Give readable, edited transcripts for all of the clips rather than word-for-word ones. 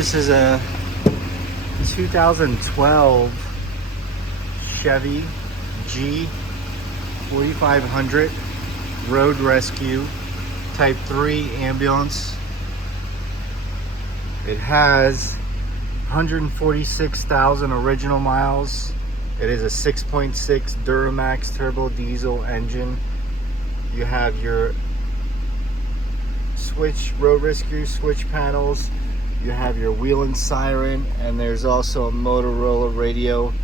This is a 2012 Chevy G4500 Road Rescue Type 3 ambulance. It has 146,000 original miles. It is a 6.6 Duramax turbo diesel engine. You have your switch road rescue switch panels. You have your wheel and siren, and there's also a Motorola radio,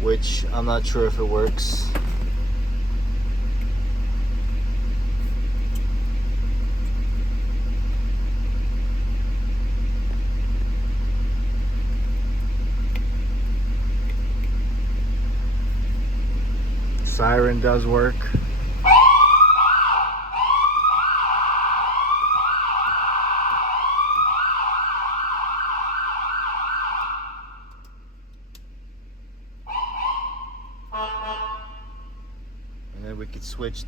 which I'm not sure if it works. Siren does work. And then we could switch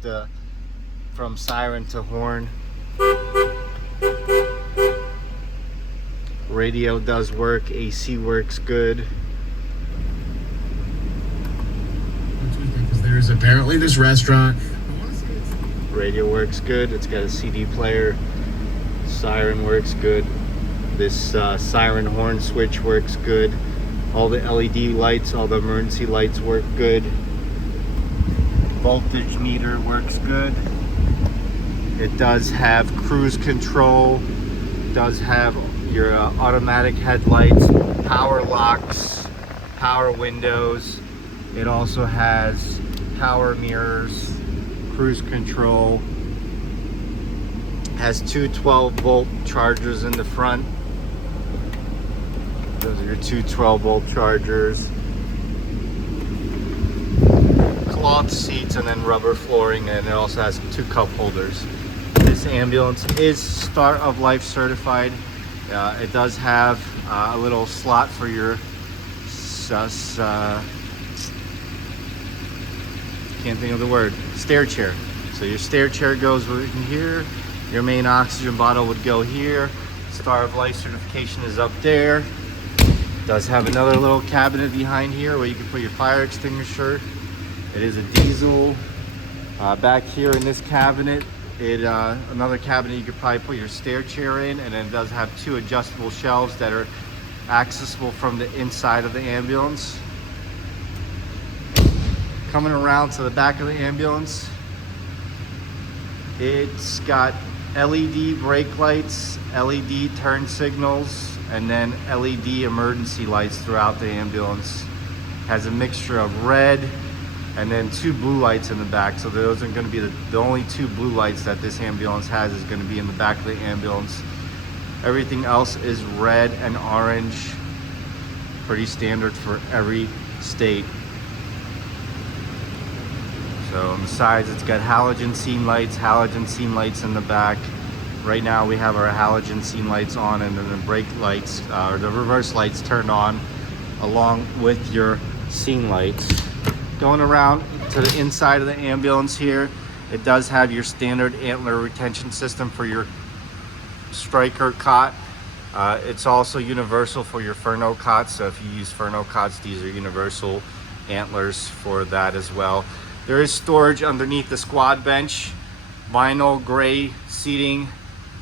from siren to horn. Radio does work, AC works good. There's apparently this restaurant. Radio works good. It's got a CD player. Siren works good. This siren horn switch works good. All the LED lights, all the emergency lights work good. Voltage meter works good. It does have cruise control. It does have your automatic headlights, power locks, power windows. It also has power mirrors, cruise control. Has two 12-volt chargers in the front. Those are your two 12-volt chargers. Cloth seats and then rubber flooring, and it also has two cup holders. This ambulance is Start of Life certified. It does have a little slot for your can't think of the word, stair chair. So your stair chair goes in here. Your main oxygen bottle would go here. Start of Life certification is up there. It does have another little cabinet behind here where you can put your fire extinguisher. It is a diesel. Back here in this cabinet, another cabinet you could probably put your stair chair in, and then it does have two adjustable shelves that are accessible from the inside of the ambulance. Coming around to the back of the ambulance, it's got LED brake lights, LED turn signals, and then LED emergency lights throughout the ambulance. Has a mixture of red and then two blue lights in the back. So those are going to be the only two blue lights that this ambulance has is going to be in the back of the ambulance. Everything else is red and orange. Pretty standard for every state. So on the sides, it's got halogen scene lights in the back. Right now we have our halogen scene lights on, and then the brake lights, or the reverse lights turned on along with your scene lights. Going around to the inside of the ambulance here, it does have your standard antler retention system for your striker cot. It's also universal for your Furno cots. So if you use Furno cots, these are universal antlers for that as well. There is storage underneath the squad bench. Vinyl gray seating.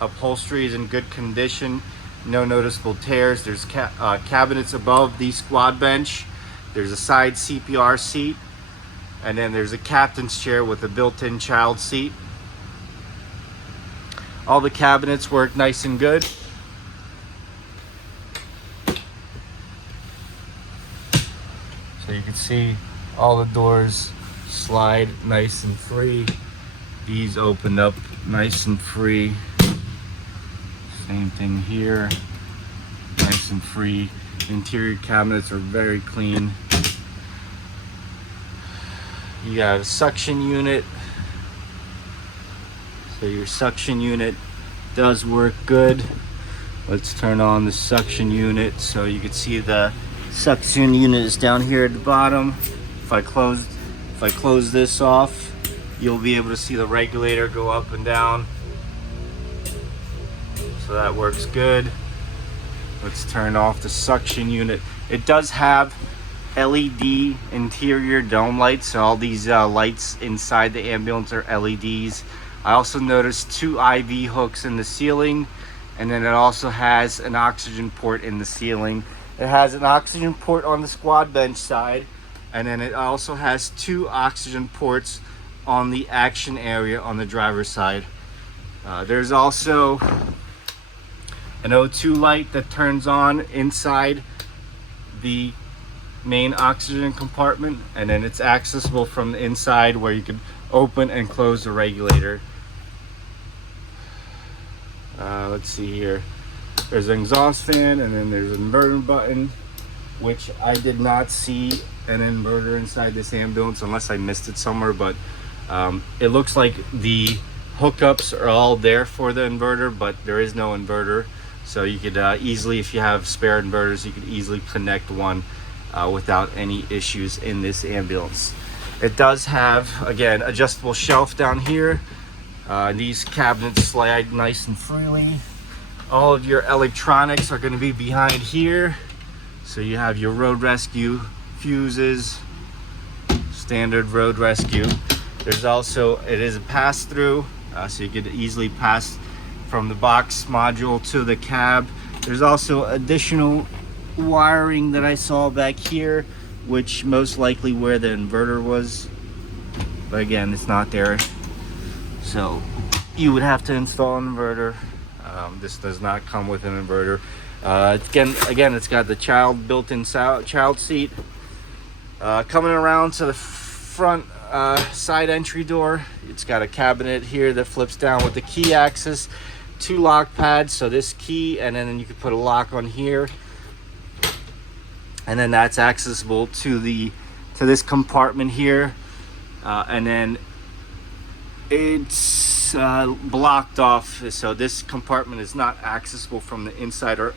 Upholstery is in good condition. No noticeable tears. There's cabinets above the squad bench. There's a side CPR seat. And then there's a captain's chair with a built-in child seat. All the cabinets work nice and good. So you can see all the doors slide nice and free. These open up nice and free. Same thing here, nice and free. Interior cabinets are very clean. You got a suction unit. So your suction unit does work good. Let's turn on the suction unit so you can see the suction unit is down here at the bottom. If I close this off, you'll be able to see the regulator go up and down. So that works good. Let's turn off the suction unit. It does have LED interior dome lights, so all these lights inside the ambulance are LEDs. I also noticed 2 IV hooks in the ceiling, and then it also has an oxygen port in the ceiling. It has an oxygen port on the squad bench side, and then it also has 2 oxygen ports on the action area on the driver's side. There's also an O2 light that turns on inside the main oxygen compartment, and then it's accessible from the inside where you can open and close the regulator. Let's see here. There's an exhaust fan, and then there's an inverter button, which I did not see an inverter inside this ambulance unless I missed it somewhere, but it looks like the hookups are all there for the inverter, but there is no inverter. So you could easily, if you have spare inverters, you could easily connect one without any issues in this ambulance. It does have, again, adjustable shelf down here. These cabinets slide nice and freely. All of your electronics are going to be behind here. So you have your road rescue fuses, standard road rescue. There's also, it is a pass-through, so you could easily pass from the box module to the cab. There's also additional wiring that I saw back here, which most likely where the inverter was, but again, it's not there, so you would have to install an inverter. This does not come with an inverter. Again, it's got the child built-in child seat. Coming around to the front side entry door, it's got a cabinet here that flips down with the key access, 2 lock pads, so this key, and then you could put a lock on here, and then that's accessible to this compartment here, and then it's blocked off, so this compartment is not accessible from the inside or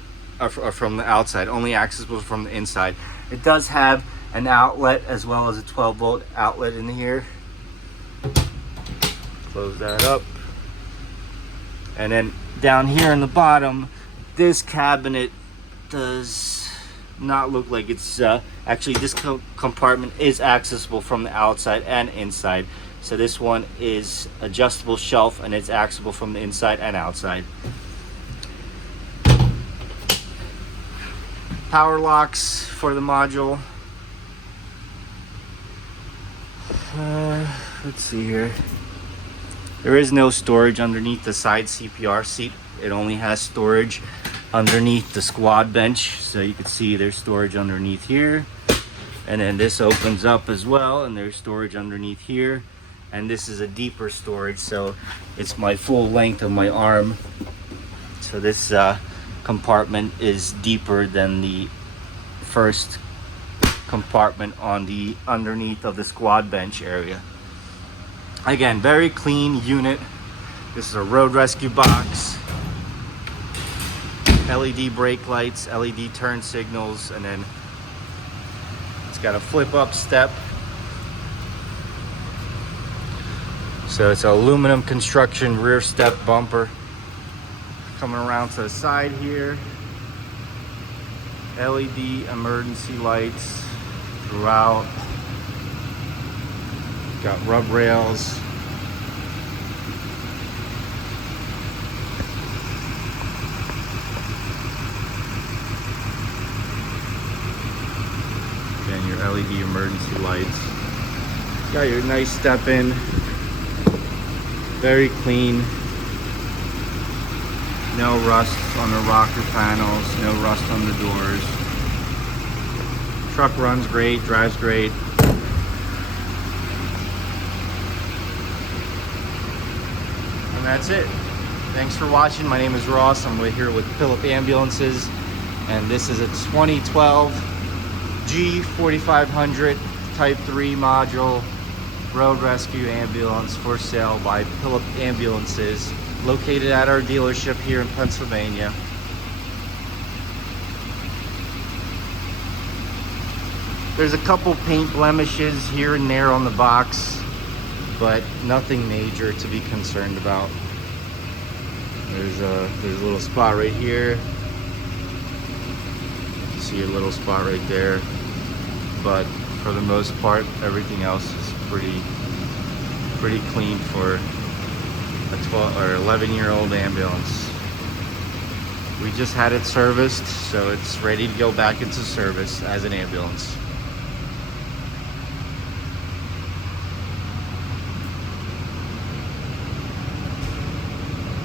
from the outside, only accessible from the inside. It does have an outlet as well as a 12-volt outlet in here. Close that up. And then down here in the bottom, this cabinet does not look like it's actually, this compartment is accessible from the outside and inside. So this one is adjustable shelf, and it's accessible from the inside and outside. Power locks for the module. Let's see here. There is no storage underneath the side CPR seat. It only has storage underneath the squad bench. So you can see there's storage underneath here. And then this opens up as well, and there's storage underneath here. And this is a deeper storage, so it's my full length of my arm. So this compartment is deeper than the first compartment on the underneath of the squad bench area. Again, very clean unit. This is a road rescue box, LED brake lights, LED turn signals, and then it's got a flip up step. So it's an aluminum construction rear step bumper. Coming around to the side here, LED emergency lights throughout. Got rub rails. Again, your LED emergency lights. Got your nice step in. Very clean. No rust on the rocker panels, no rust on the doors. Truck runs great, drives great. And that's it. Thanks for watching. My name is Ross. I'm here with Pilip Ambulances, and this is a 2012 G4500 Type 3 module road rescue ambulance for sale by Pilip Ambulances, located at our dealership here in Pennsylvania. There's a couple paint blemishes here and there on the box, but nothing major to be concerned about. There's a little spot right here. see a little spot right there, but for the most part, everything else is pretty clean for a 12 or 11-year-old ambulance. We just had it serviced, so it's ready to go back into service as an ambulance.